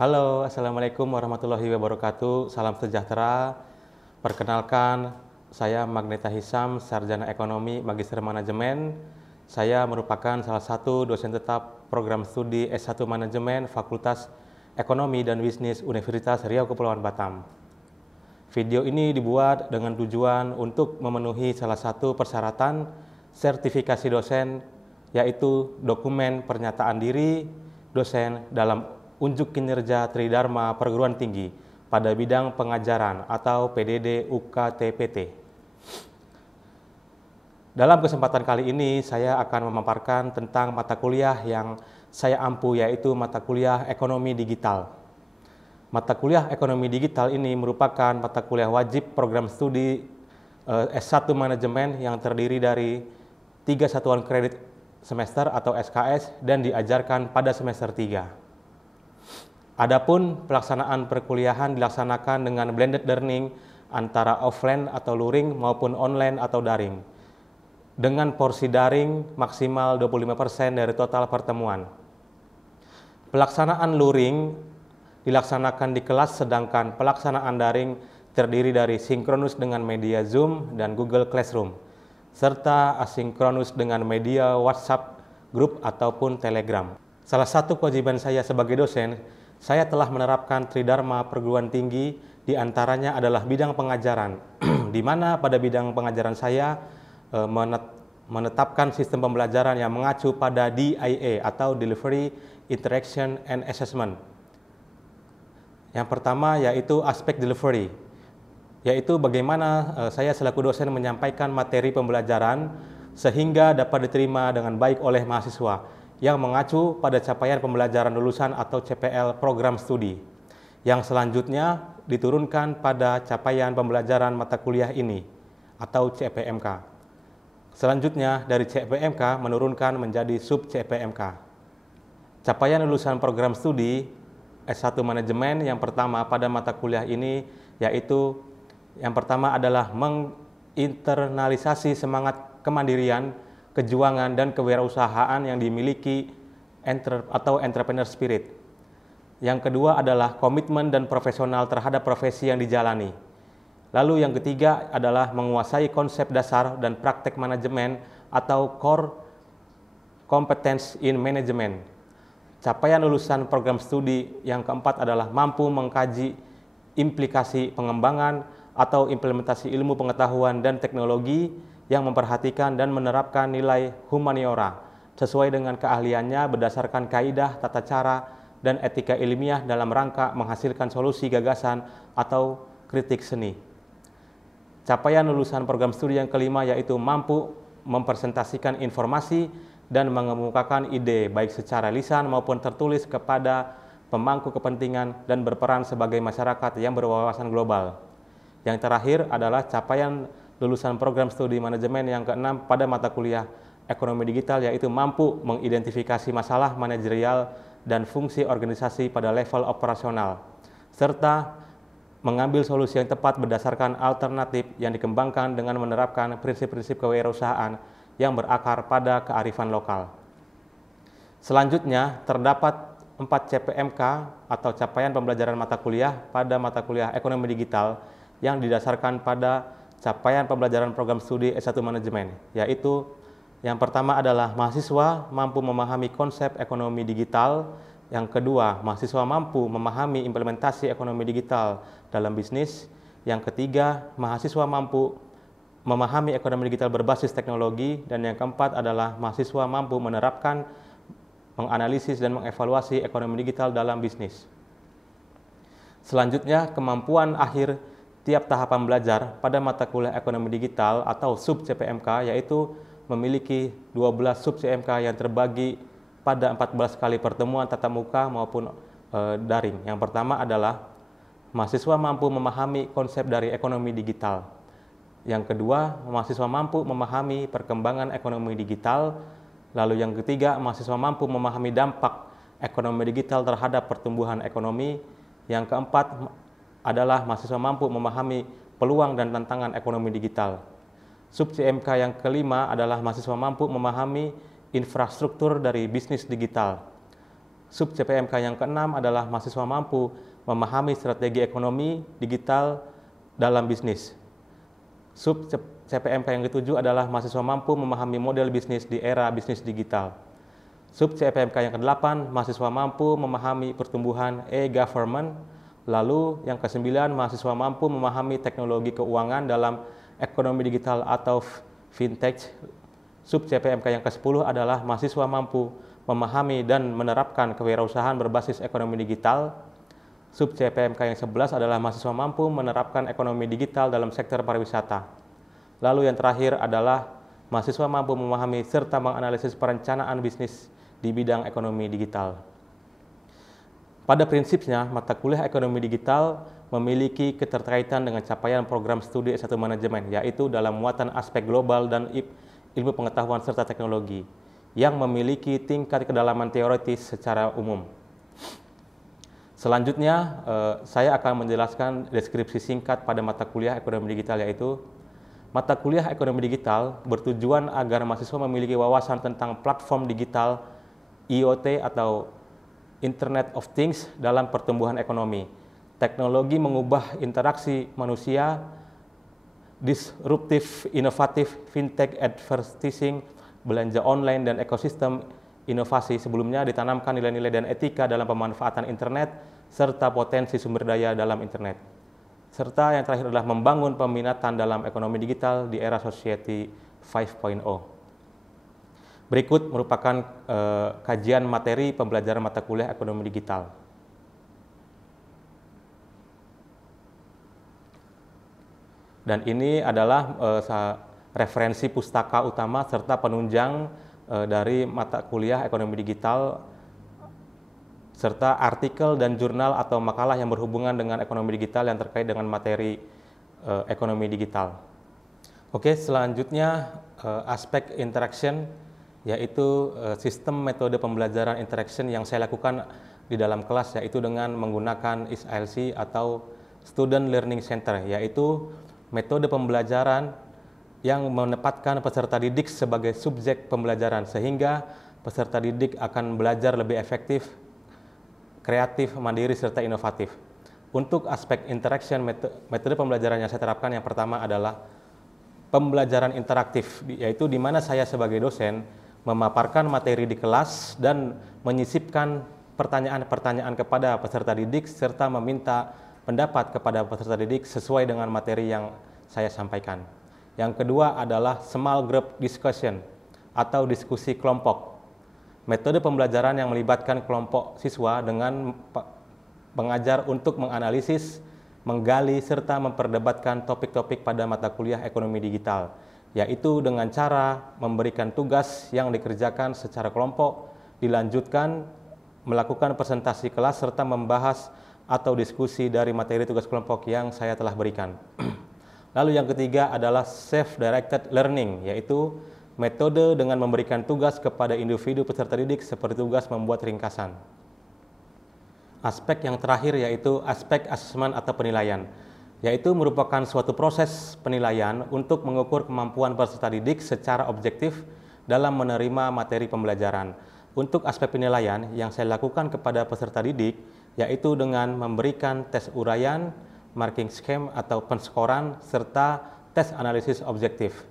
Halo, Assalamualaikum warahmatullahi wabarakatuh. Salam sejahtera. Perkenalkan, saya Magneta Hisam, Sarjana Ekonomi, Magister Manajemen. Saya merupakan salah satu dosen tetap program studi S1 Manajemen Fakultas Ekonomi dan Bisnis Universitas Riau Kepulauan Batam. Video ini dibuat dengan tujuan untuk memenuhi salah satu persyaratan sertifikasi dosen, yaitu dokumen pernyataan diri dosen dalam unjuk kinerja Tridharma Perguruan Tinggi pada bidang pengajaran atau PDD UKT-PT. Dalam kesempatan kali ini saya akan memaparkan tentang mata kuliah yang saya ampu, yaitu mata kuliah Ekonomi Digital. Mata kuliah Ekonomi Digital ini merupakan mata kuliah wajib program studi S1 Manajemen yang terdiri dari 3 satuan kredit semester atau SKS dan diajarkan pada semester 3. Adapun pelaksanaan perkuliahan dilaksanakan dengan blended learning antara offline atau luring maupun online atau daring, dengan porsi daring maksimal 25% dari total pertemuan. Pelaksanaan luring dilaksanakan di kelas, sedangkan pelaksanaan daring terdiri dari sinkronus dengan media Zoom dan Google Classroom, serta asinkronus dengan media WhatsApp Group ataupun Telegram. Salah satu kewajiban saya sebagai dosen, saya telah menerapkan Tridharma Perguruan Tinggi, diantaranya adalah bidang pengajaran, di mana pada bidang pengajaran saya menetapkan sistem pembelajaran yang mengacu pada DIA atau Delivery, Interaction, and Assessment. Yang pertama yaitu aspek delivery, yaitu bagaimana saya selaku dosen menyampaikan materi pembelajaran sehingga dapat diterima dengan baik oleh mahasiswa, yang mengacu pada capaian pembelajaran lulusan atau CPL program studi, yang selanjutnya diturunkan pada capaian pembelajaran mata kuliah ini atau CPMK. Selanjutnya dari CPMK menurunkan menjadi sub CPMK. Capaian lulusan program studi S1 Manajemen yang pertama pada mata kuliah ini yaitu yang pertama adalah menginternalisasi semangat kemandirian, kejuangan, dan kewirausahaan yang dimiliki atau entrepreneur spirit. Yang kedua adalah komitmen dan profesional terhadap profesi yang dijalani. Lalu yang ketiga adalah menguasai konsep dasar dan praktek manajemen atau core competence in management. Capaian lulusan program studi yang keempat adalah mampu mengkaji implikasi pengembangan atau implementasi ilmu pengetahuan dan teknologi yang memperhatikan dan menerapkan nilai humaniora sesuai dengan keahliannya berdasarkan kaidah, tata cara, dan etika ilmiah dalam rangka menghasilkan solusi gagasan atau kritik seni. Capaian lulusan program studi yang kelima yaitu mampu mempresentasikan informasi dan mengemukakan ide baik secara lisan maupun tertulis kepada pemangku kepentingan dan berperan sebagai masyarakat yang berwawasan global. Yang terakhir adalah capaian lulusan program studi manajemen yang keenam pada mata kuliah Ekonomi Digital, yaitu mampu mengidentifikasi masalah manajerial dan fungsi organisasi pada level operasional, serta mengambil solusi yang tepat berdasarkan alternatif yang dikembangkan dengan menerapkan prinsip-prinsip kewirausahaan yang berakar pada kearifan lokal. Selanjutnya, terdapat 4 CPMK atau capaian pembelajaran mata kuliah pada mata kuliah Ekonomi Digital yang didasarkan pada capaian pembelajaran program studi S1 Manajemen, yaitu yang pertama adalah mahasiswa mampu memahami konsep ekonomi digital, yang kedua mahasiswa mampu memahami implementasi ekonomi digital dalam bisnis, yang ketiga mahasiswa mampu memahami ekonomi digital berbasis teknologi, dan yang keempat adalah mahasiswa mampu menerapkan, menganalisis, dan mengevaluasi ekonomi digital dalam bisnis. Selanjutnya, kemampuan akhir tiap tahapan belajar pada mata kuliah Ekonomi Digital atau sub CPMK yaitu memiliki 12 sub CPMK yang terbagi pada 14 kali pertemuan tatap muka maupun daring. Yang pertama adalah mahasiswa mampu memahami konsep dari ekonomi digital. Yang kedua, mahasiswa mampu memahami perkembangan ekonomi digital. Lalu yang ketiga, mahasiswa mampu memahami dampak ekonomi digital terhadap pertumbuhan ekonomi. Yang keempat adalah mahasiswa mampu memahami peluang dan tantangan ekonomi digital. Sub CMK yang kelima adalah mahasiswa mampu memahami infrastruktur dari bisnis digital. Sub CPMK yang keenam adalah mahasiswa mampu memahami strategi ekonomi digital dalam bisnis. Sub CPMK yang ketujuh adalah mahasiswa mampu memahami model bisnis di era bisnis digital. Sub CPMK yang kedelapan, mahasiswa mampu memahami pertumbuhan e-government. Lalu yang kesembilan, mahasiswa mampu memahami teknologi keuangan dalam ekonomi digital atau fintech. Sub CPMK yang ke-10 adalah mahasiswa mampu memahami dan menerapkan kewirausahaan berbasis ekonomi digital. Sub CPMK yang 11 adalah mahasiswa mampu menerapkan ekonomi digital dalam sektor pariwisata. Lalu yang terakhir adalah mahasiswa mampu memahami serta menganalisis perencanaan bisnis di bidang ekonomi digital. Pada prinsipnya, mata kuliah ekonomi digital memiliki keterkaitan dengan capaian program studi S1 manajemen, yaitu dalam muatan aspek global dan ilmu pengetahuan serta teknologi, yang memiliki tingkat kedalaman teoritis secara umum. Selanjutnya, saya akan menjelaskan deskripsi singkat pada mata kuliah ekonomi digital, yaitu mata kuliah ekonomi digital bertujuan agar mahasiswa memiliki wawasan tentang platform digital, IoT atau Internet of Things dalam pertumbuhan ekonomi. Teknologi mengubah interaksi manusia, disruptif, inovatif, fintech, advertising, belanja online, dan ekosistem inovasi. Sebelumnya ditanamkan nilai-nilai dan etika dalam pemanfaatan internet, serta potensi sumber daya dalam internet. Serta yang terakhir adalah membangun peminatan dalam ekonomi digital di era Society 5.0. Berikut merupakan kajian materi pembelajaran mata kuliah ekonomi digital. Dan ini adalah referensi pustaka utama serta penunjang dari mata kuliah ekonomi digital, serta artikel dan jurnal atau makalah yang berhubungan dengan ekonomi digital yang terkait dengan materi ekonomi digital. Oke, selanjutnya aspek interaction, yaitu sistem metode pembelajaran interaction yang saya lakukan di dalam kelas, yaitu dengan menggunakan SLC atau Student Learning Center, yaitu metode pembelajaran yang menempatkan peserta didik sebagai subjek pembelajaran, sehingga peserta didik akan belajar lebih efektif, kreatif, mandiri, serta inovatif. Untuk aspek interaction, metode pembelajaran yang saya terapkan yang pertama adalah pembelajaran interaktif, yaitu di mana saya sebagai dosen memaparkan materi di kelas dan menyisipkan pertanyaan-pertanyaan kepada peserta didik serta meminta pendapat kepada peserta didik sesuai dengan materi yang saya sampaikan. Yang kedua adalah small group discussion atau diskusi kelompok. Metode pembelajaran yang melibatkan kelompok siswa dengan pengajar untuk menganalisis, menggali, serta memperdebatkan topik-topik pada mata kuliah ekonomi digital, yaitu dengan cara memberikan tugas yang dikerjakan secara kelompok, dilanjutkan melakukan presentasi kelas, serta membahas atau diskusi dari materi tugas kelompok yang saya telah berikan. Lalu yang ketiga adalah self-directed learning, yaitu metode dengan memberikan tugas kepada individu peserta didik seperti tugas membuat ringkasan. Aspek yang terakhir yaitu aspek asesmen atau penilaian, yaitu merupakan suatu proses penilaian untuk mengukur kemampuan peserta didik secara objektif dalam menerima materi pembelajaran. Untuk aspek penilaian yang saya lakukan kepada peserta didik, yaitu dengan memberikan tes uraian, marking scheme atau penskoran, serta tes analisis objektif.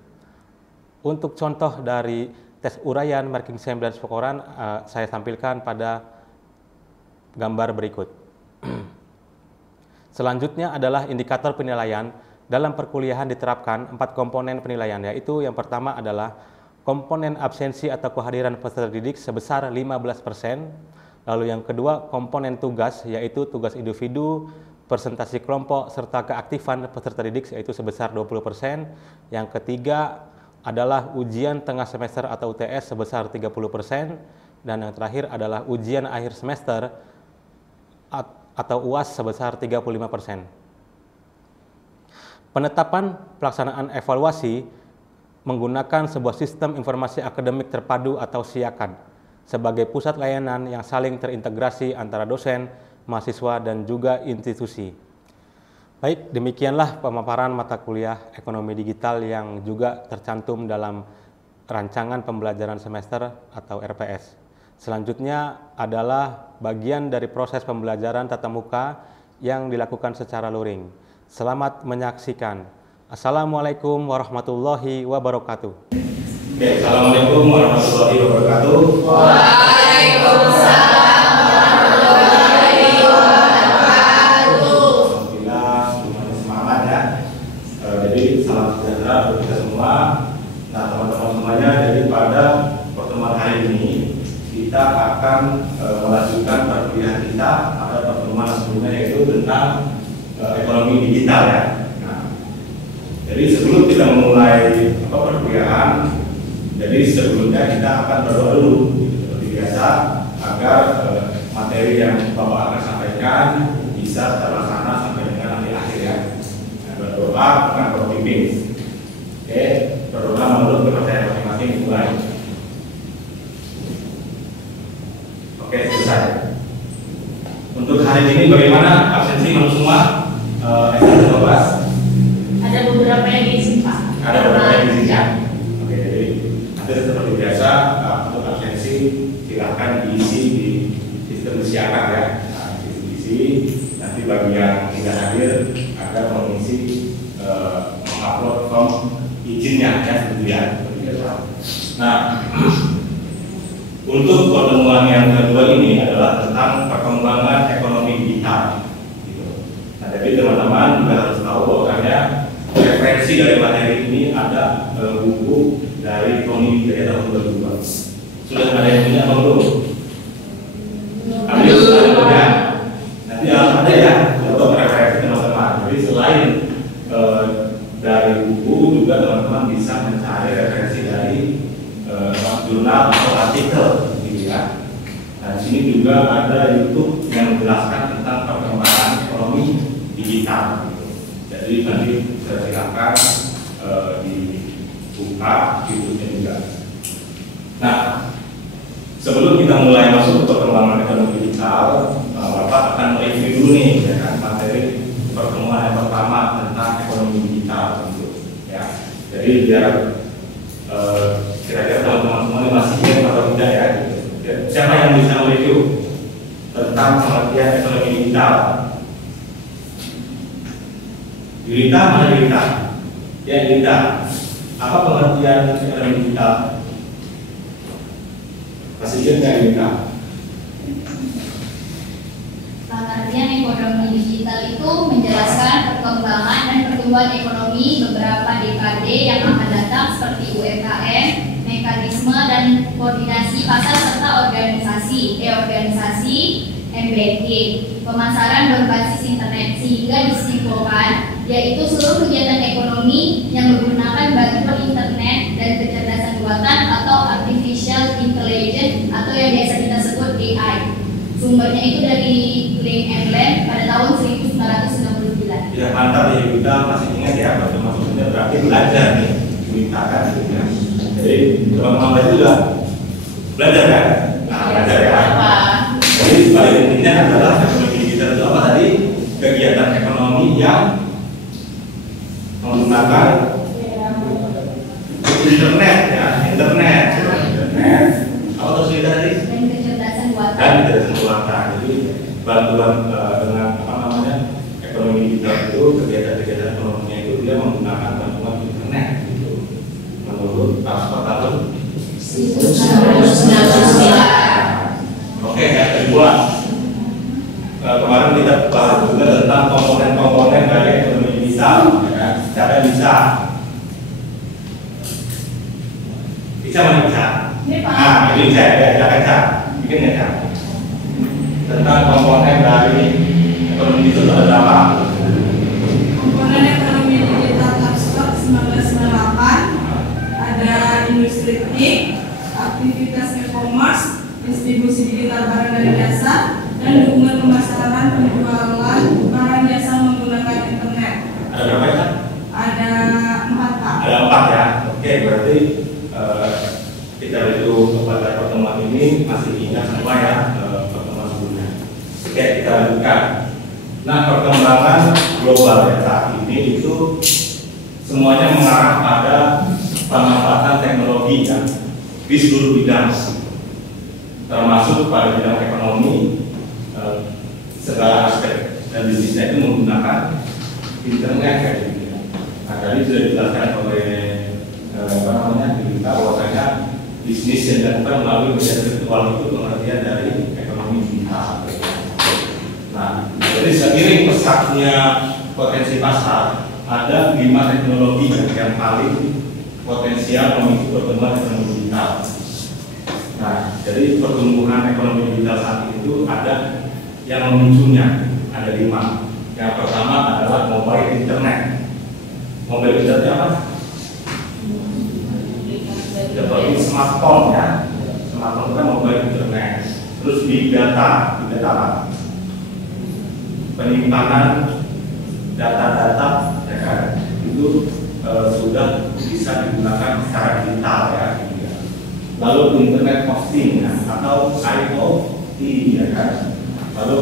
Untuk contoh dari tes uraian, marking scheme, dan penskoran saya tampilkan pada gambar berikut. Selanjutnya adalah indikator penilaian. Dalam perkuliahan diterapkan 4 komponen penilaian, yaitu yang pertama adalah komponen absensi atau kehadiran peserta didik sebesar 15%. Lalu yang kedua komponen tugas, yaitu tugas individu, presentasi kelompok, serta keaktifan peserta didik, yaitu sebesar 20%. Yang ketiga adalah ujian tengah semester atau UTS sebesar 30%. Dan yang terakhir adalah ujian akhir semester atau UAS sebesar 35%. Penetapan pelaksanaan evaluasi menggunakan sebuah sistem informasi akademik terpadu atau SIAKAD sebagai pusat layanan yang saling terintegrasi antara dosen, mahasiswa, dan juga institusi. Baik, demikianlah pemaparan mata kuliah ekonomi digital yang juga tercantum dalam rancangan pembelajaran semester atau RPS. Selanjutnya adalah bagian dari proses pembelajaran tatap muka yang dilakukan secara luring. Selamat menyaksikan. Assalamualaikum warahmatullahi wabarakatuh. Assalamualaikum warahmatullahi wabarakatuh. Waalaikumsalam warahmatullahi wabarakatuh. Alhamdulillah semuanya semangat ya. Jadi salam sejahtera untuk kita semua. Nah teman-teman semuanya, jadi pada pertemuan hari ini kita akan melanjutkan perkuliahan kita pada pertemuan sebelumnya, yaitu tentang ekonomi digital ya. Nah, jadi sebelum kita memulai perkuliahan, jadi sebelumnya kita akan berdoa dulu seperti biasa agar materi yang Bapak akan sampaikan bisa terlaksana sampai dengan nanti akhir ya. Nah, berdoa akan berpimpin. Oke, berdoa menurut kepercayaan masing-masing mulai. Oke, selesai. Untuk hari ini bagaimana absensi menurut semua? S12? Ada beberapa yang diisi Pak. Ada beberapa yang diisi ya. Oke, jadi nanti seperti biasa untuk absensi silahkan diisi di sistem siaran ya. Nah, diisi nanti bagi yang tidak hadir agar mengisi mengupload form izinnya ya, seperti biasa. Nah, untuk pertemuan yang kedua ini adalah tentang perkembangan ekonomi digital. Gitu. Nah, jadi teman-teman juga harus tahu bahwasanya referensi dari materi ini ada buku dari Tony dari tahun 2002. Sudah ada yang punya atau belum? Ada. Nanti ada ya untuk referensi teman-teman. Jadi selain dari buku juga teman-teman bisa mencari referensi dari jurnal atau artikel gitu ya. Nah, di sini juga ada YouTube yang menjelaskan tentang perkembangan ekonomi digital. Gitu. Jadi nanti saya silakan dibuka YouTube-nya juga. Nah, sebelum kita mulai masuk ke perkembangan ekonomi digital, Bapak akan mereview dulu nih ya kan, materi pertemuan yang pertama tentang ekonomi digital gitu ya. Jadi biar kira-kira teman-teman semua masih ingat atau tidak ya gitu. Siapa yang bisa mereview tentang pengertian ekonomi digital? Yulita, mana Yulita? Ya Yulita, apa pengertian ekonomi digital? Masih ingat nggak Yulita? Pengertian ekonomi digital itu menjelaskan perkembangan dan pertumbuhan ekonomi beberapa dekade yang akan datang seperti UMKM, mekanisme dan koordinasi pasar serta organisasi, MBG, pemasaran berbasis internet, sehingga disimpulkan yaitu seluruh kegiatan ekonomi yang menggunakan bantuan internet dan kecerdasan buatan atau artificial intelligence atau yang biasa kita sebut AI. Sumbernya itu dari Link and Land pada tahun 1999. Ya mantap ya, kita masih ingat ya, maksudnya berarti belajar nih, kita kan gitu ya. Jadi teman-teman itu juga belajar kan? Nah, belajar ya. Jadi paling intinya adalah ekonomi digital itu apa tadi? Kegiatan ekonomi yang menggunakan internet ya, internet. Apa terus kita tadi? Dan kecerdasan buatan. Dan kecerdasan buatan. Jadi bantuan dengan apa namanya ekonomi digital itu, kegiatan-kegiatan ekonominya itu dia menggunakan bantuan internet gitu. Menurut tahun 1999. Oke, yang kedua, kemarin kita bahas juga tentang komponen-komponen dari ekonomi digital, ya kan? Cara bisa mana bisa? Nah, ini bisa ya, bisa bikin ya kan? Tentang komponen dari ekonomi digital ada berapa? Komponen ekonomi digital Kapslok 1998 ada industri TIC, aktivitas e-commerce, distribusi digital barang dan jasa, dan dukungan pemasaran penjualan barang jasa menggunakan internet. Ada berapa ya? Ada 4 Pak. Ada 4 ya. Oke, berarti kita itu pada pertemuan ini masih ingat semua ya pertemuan sebelumnya. Oke, kita lanjutkan. Nah, perkembangan global ya saat ini itu semuanya mengarah pada pemanfaatan teknologi ya di seluruh bidang. termasuk pada bidang ekonomi, segala aspek dan bisnisnya itu menggunakan internet kayak gitu. Nah, tadi sudah dijelaskan oleh kita bahwasanya bisnis yang dilakukan melalui media virtual itu pengertian dari ekonomi digital. Nah, jadi seiring pesatnya potensi pasar, ada 5 teknologi yang paling potensial memicu pertumbuhan ekonomi digital. Nah, jadi pertumbuhan ekonomi digital saat itu ada yang memicunya, ada 5. Yang pertama adalah mobile internet. Mobile internet apa? Seperti smartphone ya. Smartphone kan mobile internet. Terus big data, big data apa? Penyimpanan data-data ya kan, itu sudah bisa digunakan secara digital ya. Lalu internet of things ya, atau IoT ya kan. Lalu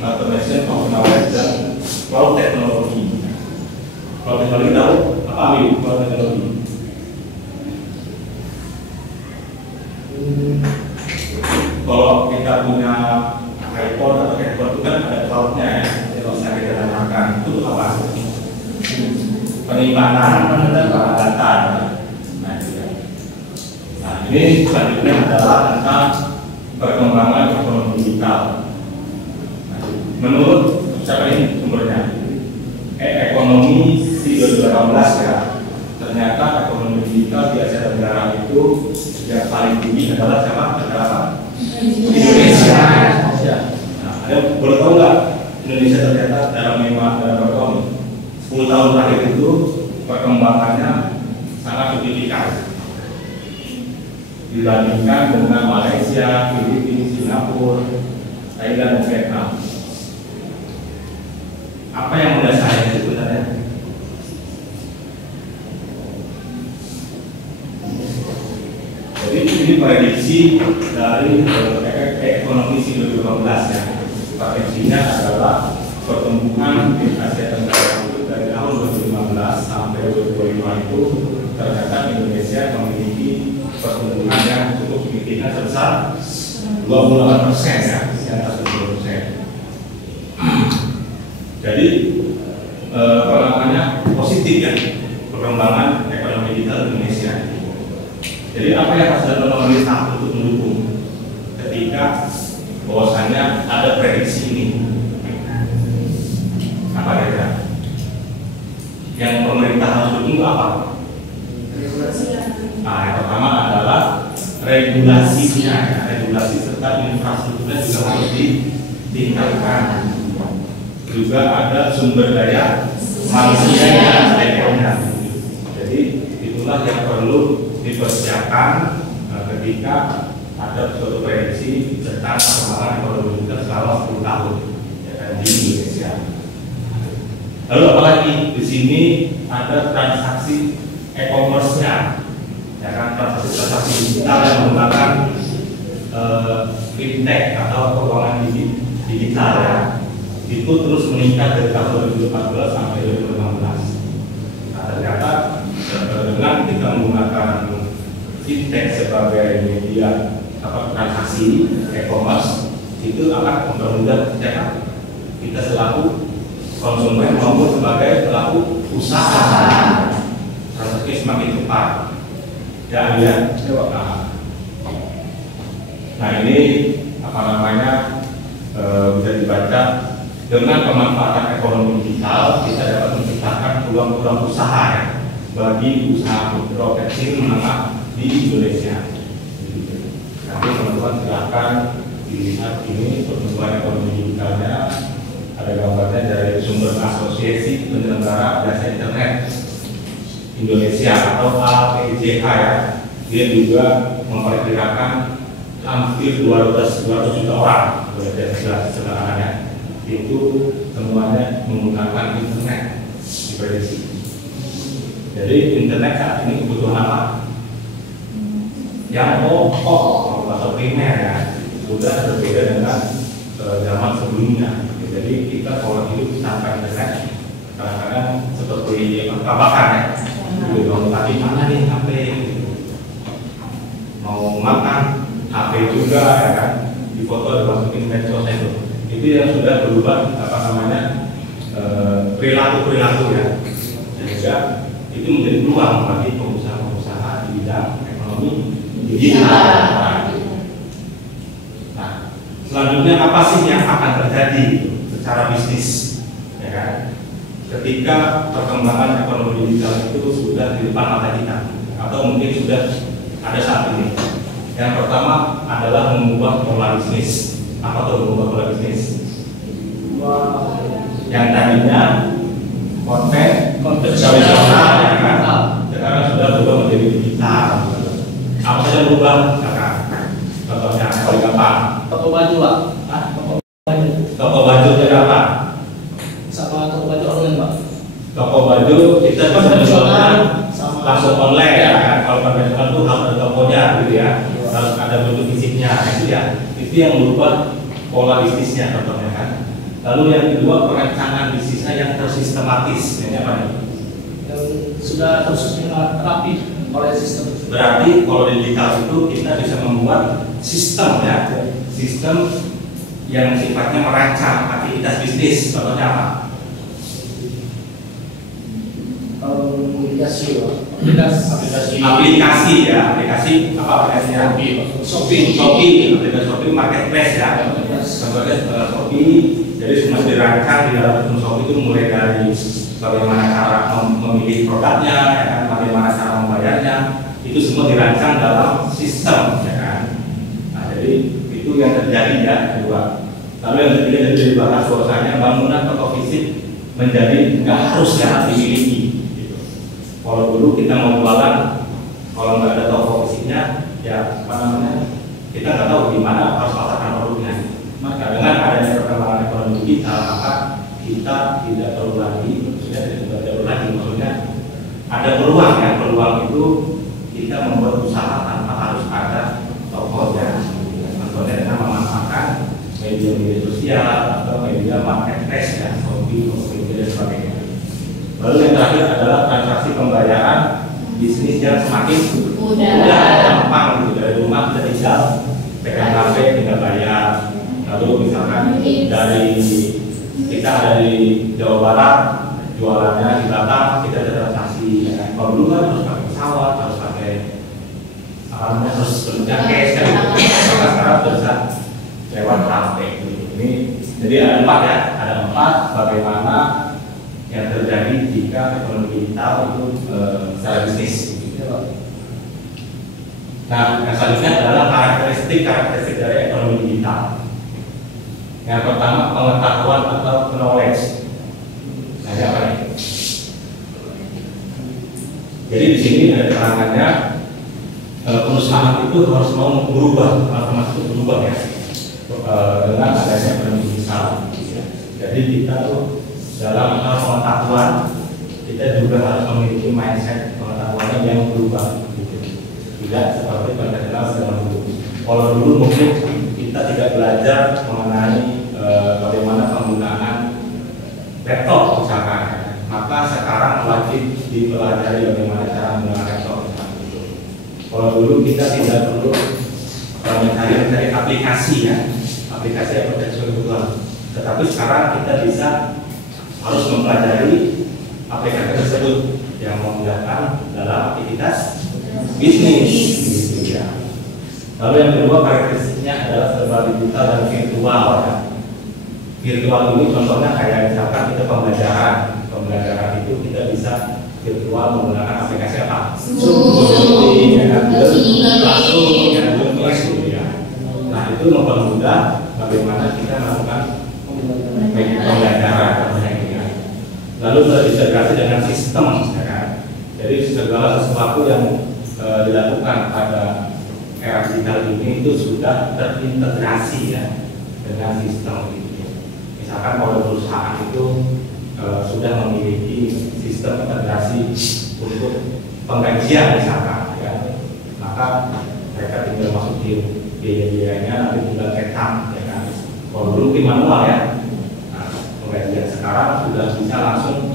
automation of knowledge dan cloud technology. Cloud technology tahu apa nih cloud technology? Kalau kita punya iPhone atau handphone itu kan ada cloudnya ya, yang bisa kita gunakan. Itu apa? Penyimpanan data. Nah, ini selanjutnya adalah tentang perkembangan ekonomi digital. Menurut siapa ini sumbernya? Ekonomi 2018 ya. Ternyata ekonomi digital di Asia Tenggara itu yang paling tinggi adalah siapa? Adalah apa? Indonesia. Nah, ada boleh tahu nggak Indonesia ternyata dalam 5 tahun, 10 tahun terakhir itu perkembangannya sangat signifikan dibandingkan dengan Malaysia, Filipina, Singapura, Thailand, dan Vietnam. Apa yang mendasari sebenarnya? Jadi ini prediksi dari ekonomi 2015 ya. Prediksinya adalah pertumbuhan di Asia Tenggara itu dari tahun 2015 sampai 2025 itu ternyata Indonesia memiliki pertumbuhan yang cukup signifikan sebesar 28% ya, di atas 20%. Jadi positif ya perkembangan ekonomi digital Indonesia. Jadi apa yang harus dilakukan pemerintah untuk mendukung ketika bahwasanya ada prediksi ini? Apa kira-kira yang pemerintah harus dukung apa? Nah, yang pertama adalah regulasinya, ya. Regulasi serta infrastrukturnya juga harus ditingkatkan. Juga ada sumber daya manusia yang lainnya. Jadi itulah yang perlu dipersiapkan ketika ada suatu prediksi tentang perkembangan ekonomi kita selama 10 tahun ya, di Indonesia. Lalu apalagi di sini ada transaksi e-commerce-nya, ya kan, transaksi digital yang menggunakan fintech atau keuangan digital ya. Itu terus meningkat dari tahun 2014 sampai 2015. Nah, ternyata dengan kita menggunakan fintech sebagai media transaksi e-commerce itu akan mempermudah kita selaku konsumen maupun sebagai pelaku usaha. Transaksi semakin cepat. Ya. Nah ini bisa dibaca. Dengan pemanfaatan ekonomi digital, kita dapat menciptakan peluang-peluang usaha ya, bagi usaha mikro kecil menengah di Indonesia. Nanti teman-teman silakan dilihat ini pertumbuhan ekonomi digitalnya. Ada gambarnya dari sumber Asosiasi Penyelenggara Jasa Internet Indonesia atau APJH ya. Dia juga memperkirakan hampir 200 juta orang sederhananya itu semuanya menggunakan internet diprediksi. Jadi internet saat ini kebutuhan apa? Yang pokok atau primer ya, sudah berbeda dengan zaman sebelumnya. Jadi kita kalau hidup tanpa internet kadang-kadang seperti kabakan ya. Bangun pagi mana nih HP, mau makan HP juga ya kan, di foto dimasukin medsos itu yang sudah berubah perilaku ya, sehingga itu menjadi peluang bagi pengusaha-pengusaha di bidang ekonomi digital. Nah, selanjutnya apa sih yang akan terjadi secara bisnis, ya kan? Ketika perkembangan ekonomi digital itu sudah di depan mata kita, atau mungkin sudah ada saat ini. Yang pertama adalah mengubah pola bisnis. Apa tuh mengubah pola bisnis? Yang tadinya konten tradisional, ya kan? Sekarang sudah berubah menjadi digital. Apa saja berubah? Contohnya paling gampang. Toko baju, Pak. Toko baju itu apa? Sama toko baju online, Pak. Toko baju kita bisa jualnya langsung online ya kan. Kalau konvensional itu harus ada tokonya gitu ya, harus ada bentuk fisiknya itu ya. Itu yang berubah pola bisnisnya contohnya kan. Lalu yang kedua, perencanaan bisnisnya yang tersistematis. Ini apa nih? Yang sudah rapi oleh sistem. Berarti kalau di digital itu kita bisa membuat sistem ya, sistem yang sifatnya merancang aktivitas bisnis. Contohnya apa? Aplikasi ya, aplikasi apa aplikasinya? Shopee, aplikasi Shopee marketplace ya. Contohnya Shopee. Jadi semua dirancang di dalam akun Shopee itu mulai dari bagaimana cara memilih produknya, ya kan? Bagaimana cara membayarnya, itu semua dirancang dalam sistem, ya kan? Nah, jadi itu yang terjadi ya kedua. Lalu yang ketiga jadi dibahas bahwasanya bangunan toko fisik menjadi nggak harus ya dimiliki. Gitu. Kalau dulu kita mau jualan, kalau nggak ada toko fisiknya, ya apa namanya? Kita nggak tahu di mana harus pasarkan produknya. Maka dengan adanya perkembangan ekonomi digital, maka kita tidak perlu lagi, maksudnya ada peluang ya, peluang itu kita membuat usaha tanpa harus ada tokonya. Contohnya dengan memanfaatkan media sosial atau media marketplace ya, Shopee, Tokopedia dan sebagainya. Lalu yang terakhir adalah transaksi pembayaran bisnis yang semakin mudah, gampang gitu. Dari rumah kita tinggal pegang HP, tinggal bayar. Lalu misalkan dari kita ada di Jawa Barat, jualannya di Batam, kita ada transaksi. Ya. Kalau dulu kan harus pakai pesawat, harus pakai harus berjalan cash kan. Maka sekarang bisa lewat HP. Ini jadi ada 4 ya, ada 4 bagaimana yang terjadi jika ekonomi digital itu secara bisnis. Nah, yang selanjutnya adalah karakteristik dari ekonomi digital. Yang pertama pengetahuan atau knowledge. Nah, apa nih? Jadi di sini ada keterangannya perusahaan itu harus mau berubah, termasuk berubah ya dengan adanya ekonomi digital. Jadi kita tuh dalam hal pengetahuan kita juga harus memiliki mindset pengetahuannya yang berubah. Gitu. Tidak seperti konvensional zaman dulu. Kalau dulu mungkin kita tidak belajar mengenai bagaimana penggunaan laptop misalkan, maka sekarang wajib dipelajari bagaimana cara menggunakan laptop. Kalau dulu kita tidak perlu mencari aplikasi ya, aplikasi yang kebutuhan. Tetapi sekarang kita bisa harus mempelajari aplikasi tersebut yang memudahkan dalam aktivitas bisnis. Gitu ya. Lalu yang kedua karakteristiknya adalah serba digital dan virtual ya. Virtual ini contohnya kayak misalkan kita pembelajaran itu kita bisa virtual menggunakan aplikasi apa? Zoom, ya, Classroom, ya, Google ya. Nah itu mempermudah bagaimana kita melakukan pembelajaran ya. Lalu terintegrasi dengan sistem, ya kan? Jadi segala sesuatu yang dilakukan pada era digital ini itu sudah terintegrasi ya dengan sistem gitu. Misalkan kalau perusahaan itu sudah memiliki sistem integrasi untuk penggajian misalkan, ya, maka mereka tinggal masukin biaya-biayanya nanti tinggal cetak, ya kan. Kalau dulu manual ya, nah, penggajian sekarang sudah bisa langsung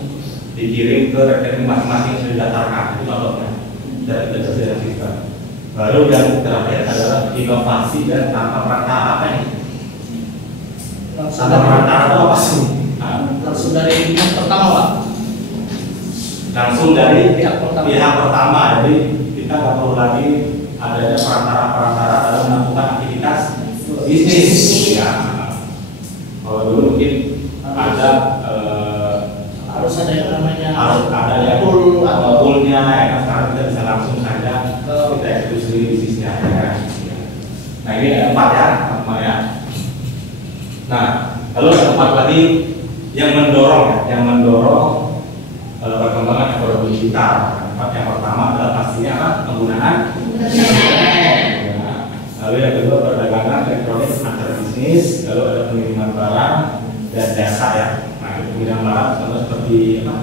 dikirim ke rekening masing-masing yang sudah didaftarkan, itu contohnya dari integrasi sistem. Baru yang terakhir adalah inovasi dan tanpa perantara. Apa ini? Tanpa perantara itu apa sih? Langsung dari yang pertama, Pak. Langsung dari Pihak pertama. pihak pertama. Jadi kita nggak perlu lagi adanya perantara-perantara dalam melakukan aktivitas bisnis. Ya. Kalau dulu mungkin ada Harus ada yang namanya harus ada yang pool atau poolnya, ya. Sekarang kita bisa langsung saja kita eksekusi bisnisnya. Ya. Nah ini ada 4 ya, ya. Nah lalu ada 4 lagi yang mendorong perkembangan ekonomi digital. Yang pertama adalah pastinya apa? Penggunaan internet. Lalu yang kedua perdagangan elektronik antar bisnis. Lalu ada pengiriman barang dan jasa ya. Nah itu pengiriman barang sama seperti apa?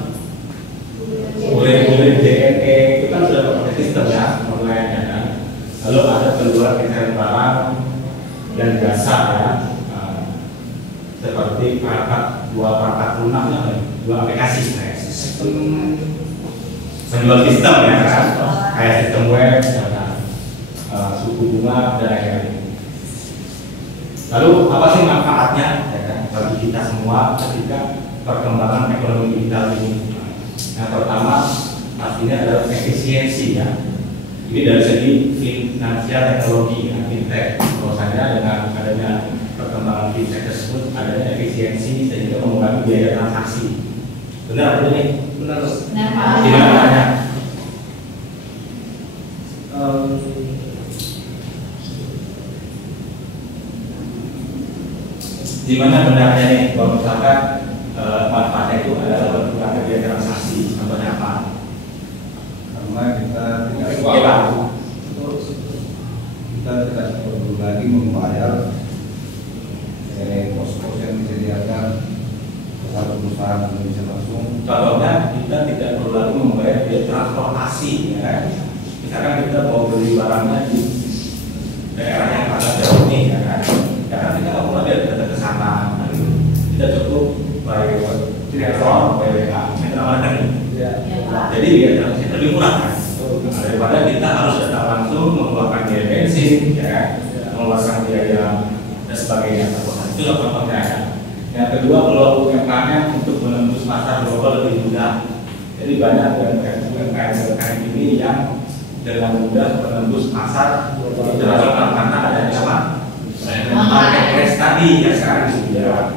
Kurir JNE itu kan sudah pakai sistem ya online ya kan. Lalu ada penjualan kisaran barang dan jasa ya. Seperti perangkat lunaknya, 2 aplikasi kayak sistem penjual sistem ya kan, kayak sistem web, suku bunga dan lain-lain. Lalu apa sih manfaatnya ya kan, bagi kita semua ketika perkembangan ekonomi digital ini? Yang pertama pastinya adalah efisiensi ya. Ini dari segi finansial teknologi ya, fintech. Bahwasanya dengan adanya perkembangan fintech tersebut adanya efisiensi sehingga mengurangi biaya transaksi. Benar apa ini? benar. Benar, Pak. Di mana? Di mana benarnya nih kalau misalkan manfaatnya itu adalah berkurangnya biaya transaksi atau apa? Karena kita tidak perlu lagi membayar pos-pos yang disediakan satu perusahaan Indonesia langsung. Contohnya kita tidak perlu lagi membayar biaya transportasi ya kan? Misalkan kita mau beli barangnya di daerah yang agak jauh nih ya kan? Ya kan kita nggak perlu lagi datang ke sana. Kita cukup by telepon, by WA, kita mana nih? Ya. Jadi biaya transaksi lebih murah kan? Daripada kita harus datang langsung mengeluarkan biaya bensin, ya, mengeluarkan biaya dan sebagainya. Itu contohnya ya. Yang kedua, peluang UMKM untuk menembus pasar global lebih mudah. Jadi banyak UMKM ini yang dengan mudah menembus pasar internasional karena adanya apa? Marketplace tadi ya sekarang ya.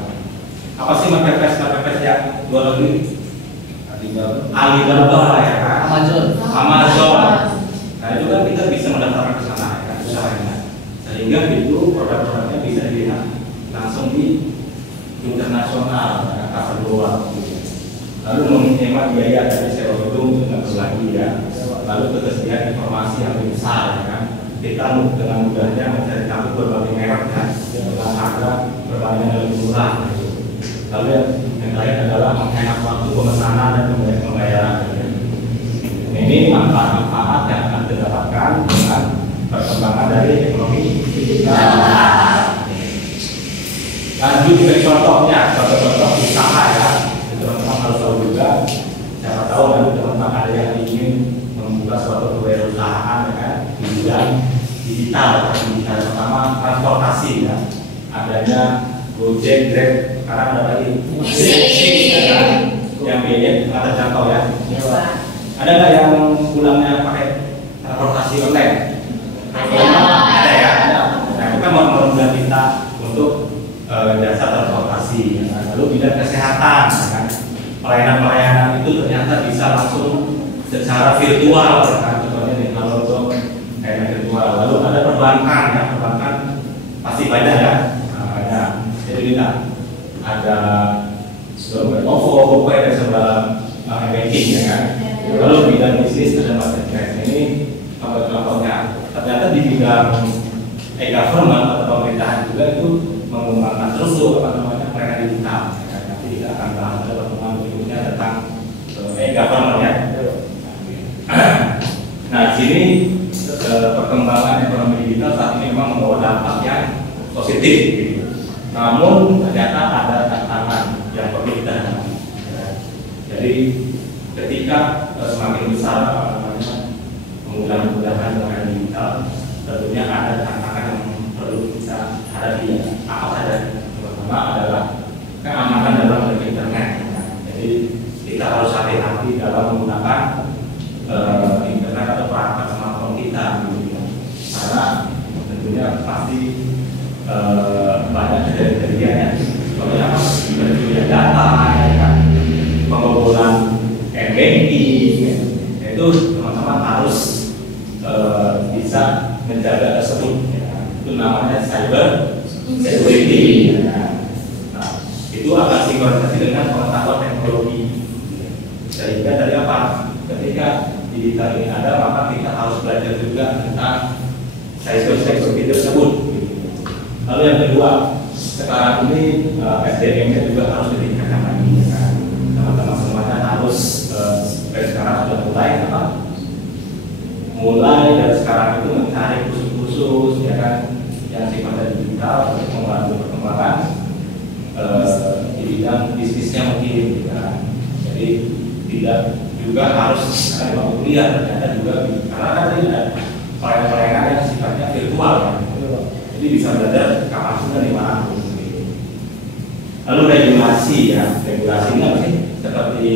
Apa sih marketplace yang luar negeri? Alibaba ya kan? Amazon. Nah itu kan kita bisa mendaftarkan ke sana ya kan, usahanya. Sehingga itu produk-produknya bisa dilihat langsung di internasional, ya, pasar global. Lalu menghemat biaya dari sewa gedung tidak perlu lagi ya. Lalu ketersediaan informasi yang lebih besar ya kan. Kita dengan mudahnya mencari tahu berbagai merek kan, dengan harga berbagai yang lebih murah. Gitu. Lalu yang lain adalah menghemat waktu pemesanan dan pembayaran. Ini manfaat-manfaat yang akan didapatkan dengan perkembangan dari ekonomi digital. Lanjut ke contohnya, contoh-contoh usaha ya. Teman-teman harus tahu juga. Siapa tahu nanti teman-teman ada yang ingin membuka suatu kewirausahaan ya kan, di bidang digital. Digital pertama transportasi ya. Adanya Gojek, Grab, sekarang ada lagi yang biaya nggak terjangkau ya. Ada nggak yang pulangnya pakai transportasi online? Ada ya. Nah itu kan memudahkan kita untuk jasa transportasi. Lalu bidang kesehatan, kan? Pelayanan-pelayanan itu ternyata bisa langsung secara virtual, kan? Contohnya nih kalau untuk kayak virtual. Lalu ada perbankan, ya perbankan pasti banyak ya. Banyak. Jadi kita ada OVO, dan sebelah banking ya kan. Lalu bidang bisnis ada marketplace. Ini contohnya. Ternyata di bidang e-government atau pemerintahan juga itu mengembangkan terus pelayanan digital. Nanti kita akan bahas pada pertemuan berikutnya tentang e-government ya. Nah, di sini perkembangan ekonomi digital saat ini memang membawa dampak yang positif. Gitu. Namun ternyata ada tantangan yang perlu kita hadapi. Jadi ketika semakin besar kemudahan-kemudahan dengan digital tentunya ada tantangan yang perlu kita hadapi. Apa saja? Pertama adalah keamanan dalam internet. Jadi kita harus hati-hati dalam menggunakan internet atau perangkat smartphone kita, gitu. Karena tentunya pasti banyak kejadian-kejadian ya. Contohnya pencurian data, ya kan? Pembobolan e-banking, itu teman-teman harus bisa menjaga tersebut. Ya. Itu namanya cyber security. Ya. Nah, itu akan sinkronisasi dengan pengetahuan teknologi. Sehingga dari apa? Ketika digital ini ada, maka kita harus belajar juga tentang cyber security tersebut. Lalu yang kedua, sekarang ini SDM-nya juga harus ditingkatkan lagi. Kan? Teman-teman semuanya harus sekarang sudah mulai apa? Mulai dari sekarang itu mencari kursus-kursus ya kan yang sifatnya digital untuk membantu perkembangan di bidang bisnisnya mungkin ya. Jadi tidak juga harus karena di kuliah, ternyata juga karena kan ini ada proyek-proyekan yang sifatnya virtual kan. Jadi bisa belajar kapan pun di mana pun. Lalu regulasi ya, regulasi ini apa sih? Seperti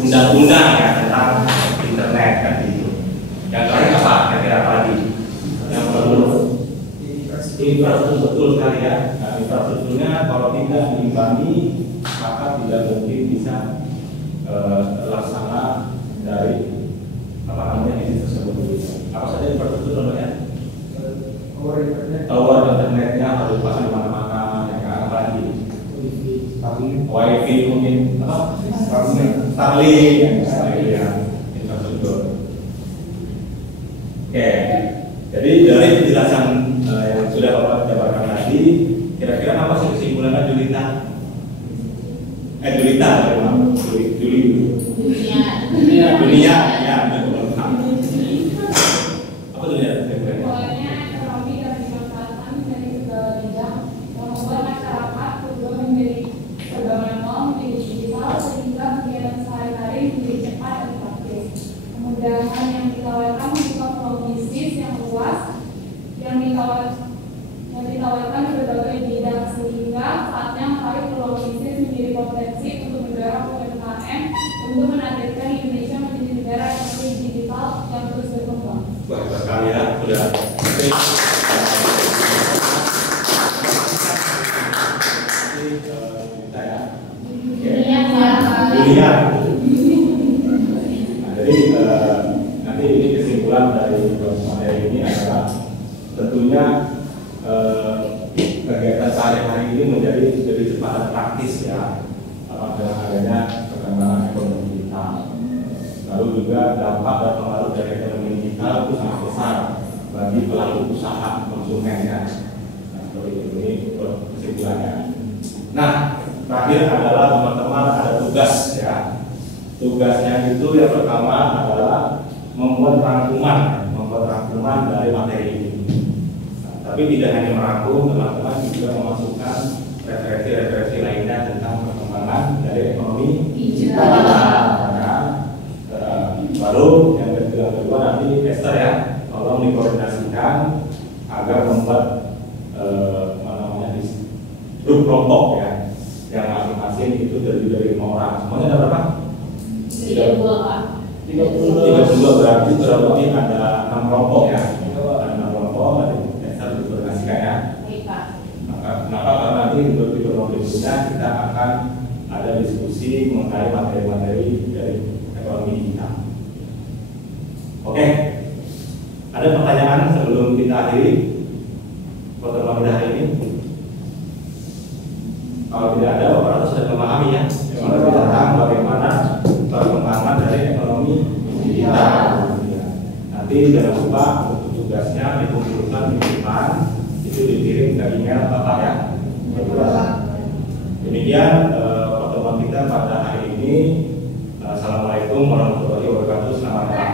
undang-undang ya tentang internet kan gitu. Yang terakhir apa? Kira-kira apa lagi? Yang perlu infrastruktur betul sekali ya. Nah, infrastrukturnya kalau tidak diimbangi maka tidak mungkin bisa terlaksana dari apa namanya bisnis tersebut. Apa saja infrastruktur contohnya? Tower internetnya harus pasang di mana-mana ya kan, apalagi wifi mungkin apa? Starlink ya, infrastruktur. Oke, jadi dari penjelasan yang sudah Bapak jabarkan tadi, kira-kira apa sih kesimpulannya Julita? Julita, dunia, ya, betul. Apa dunia? Pokoknya ekonomi dan dimanfaatkan dari segala bidang yang membuat masyarakat berubah menjadi serba manual menjadi digital sehingga kegiatan sehari-hari menjadi cepat dan praktis. Kemudahan yang ditawarkan membuka peluang bisnis yang luas yang ditawarkan di berbagai bidang sehingga saatnya meraih peluang bisnis menjadi potensi untuk negara UMKM untuk menargetkan Indonesia menjadi negara ekonomi digital yang terus berkembang. Wah, sekali ya, sudah. Dunia. Nah, jadi nanti ini kesimpulan dari materi ini adalah tentunya kegiatan sehari-hari ini menjadi lebih cepat dan praktis ya, dengan adanya perkembangan ekonomi digital. Lalu juga dampak dan pengaruh dari ekonomi digital itu sangat besar bagi pelaku usaha konsumen ya. Nah, seperti ini kesimpulannya. Nah, terakhir adalah teman-teman ada tugas ya. Tugasnya itu yang pertama adalah membuat rangkuman dari materi ini. Nah, tapi tidak hanya merangkum, teman-teman juga memasukkan referensi-referensi lainnya tentang perkembangan dari ekonomi digital. Baru yang kedua nanti Esther ya, tolong dikoordinasikan agar membuat grup kelompok ya, yang masing-masing itu terdiri dari 5 orang. Semuanya ada berapa? 32 berarti kurang lebih ada 6 kelompok ya. Ada 6 kelompok, nanti Esther dikoordinasikan ya. Kenapa? Karena nanti di kelompok berikutnya kita akan ada diskusi mengenai materi-materi dari ekonomi digital. Oke, ada pertanyaan sebelum kita akhiri pertemuan kita hari ini? Kalau tidak ada, Bapak sudah memahami ya tentang bagaimana perkembangan dari ekonomi digital. Nanti jangan lupa untuk tugasnya dikumpulkan di depan, itu dikirim ke email Bapak ya. Demikian pertemuan kita pada hari ini. Assalamualaikum warahmatullahi wabarakatuh. Selamat malam.